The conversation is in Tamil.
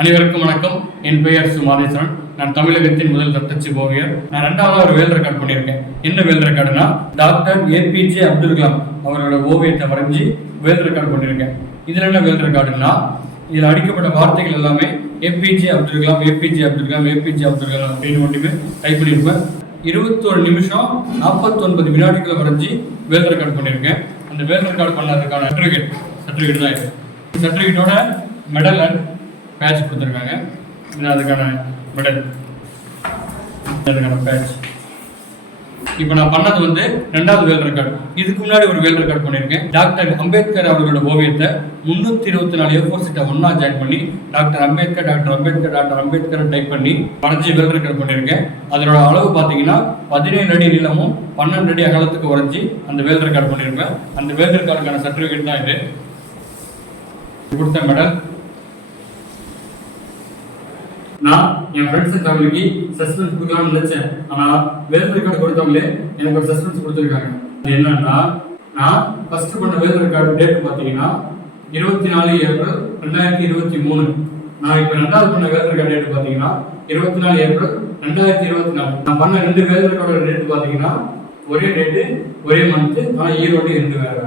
அனைவருக்கும் வணக்கம். என் பெயர் சுமாதேஸ்வரன். நான் தமிழகத்தின் முதல் தட்டச்சு ஓவியர். நான் 2வது ஒரு வேல் ரெக்கார்ட் பண்ணியிருக்கேன். என்ன வேல் ரெக்கார்டுனா, டாக்டர் ஏபிஜே அப்துல் கலாம் அவரோட ஓவியத்தை வரைஞ்சி வேல் ரெக்கார்ட் பண்ணியிருக்கேன். இதில் என்ன வேல் ரெக்கார்டுனா, இதில் அடிக்கப்பட்ட வார்த்தைகள் எல்லாமே ஏபிஜே அப்துல் கலாம், ஏபிஜே அப்துல் கலாம், ஏபிஜே அப்துல் கலாம் அப்படின்னு மட்டுமே டைப் பண்ணியிருப்பேன். 21 நிமிஷம் 49 வினாடிகளை வரைஞ்சி வேல் ரெக்கார்ட் பண்ணியிருக்கேன். அந்த வேல் ரெக்கார்ட் பண்ணதுக்கான சர்டிஃபிகேட் தான் இது. சர்டிஃபிகேட்டோட மெடல் அண்ட் பேட்ச் கொடுத்துருக்காங்க. இது அதுக்கான மெடல், அதுக்கான பேட்ச். இப்போ நான் பண்ணது 2வது வேல் ரெக்கார்டு. இதுக்கு முன்னாடி ஒரு வேல் ரெக்கார்ட் பண்ணியிருக்கேன். டாக்டர் அம்பேத்கர் அவர்களோட ஓவியத்தை 324 A4 சீட்டை ஒன்றா ஜாயின் பண்ணி டாக்டர் அம்பேத்கர் டைப் பண்ணி வரைஞ்சி வேல் ரெக்கார்ட் பண்ணியிருக்கேன். அதனோட அளவு பார்த்தீங்கன்னா 17 அடி நீளமும் 12 அடி அகலத்துக்கு வரைஞ்சி அந்த வேல் ரெக்கார்ட் பண்ணியிருப்பேன். அந்த வேல் ரெக்கார்டுக்கான சர்டிஃபிகேட் தான் இது. கொடுத்த மெடல். நான் என் ஃப்ரெண்ட்ஸ் அண்ட் ஃபேமிலிக்கு சஸ்பென்ஸ் கொடுக்கலாம்னு நினைச்சேன். ஆனால் வேல் ரெக்கார்டு கொடுத்தவங்களே எனக்கு ஒரு சஸ்பென்ஸ் கொடுத்துருக்காங்க. அது என்னன்னா, நான் ஃபர்ஸ்ட் பண்ண வேல் ரெக்கார்டு டேட் பார்த்தீங்கன்னா 24 ஏப்ரல் 2023. நான் இப்போ 2வது பண்ண வேல் ரெக்கார்டு டேட் பார்த்தீங்கன்னா 24 ஏப்ரல் 2024. நான் பண்ண 2 வேல் ரெக்கார்டோட டேட் பார்த்தீங்கன்னா ஒரே டேட்டு ஒரே மந்த்து, ஆனால் ஈரோடு 2 வேறு.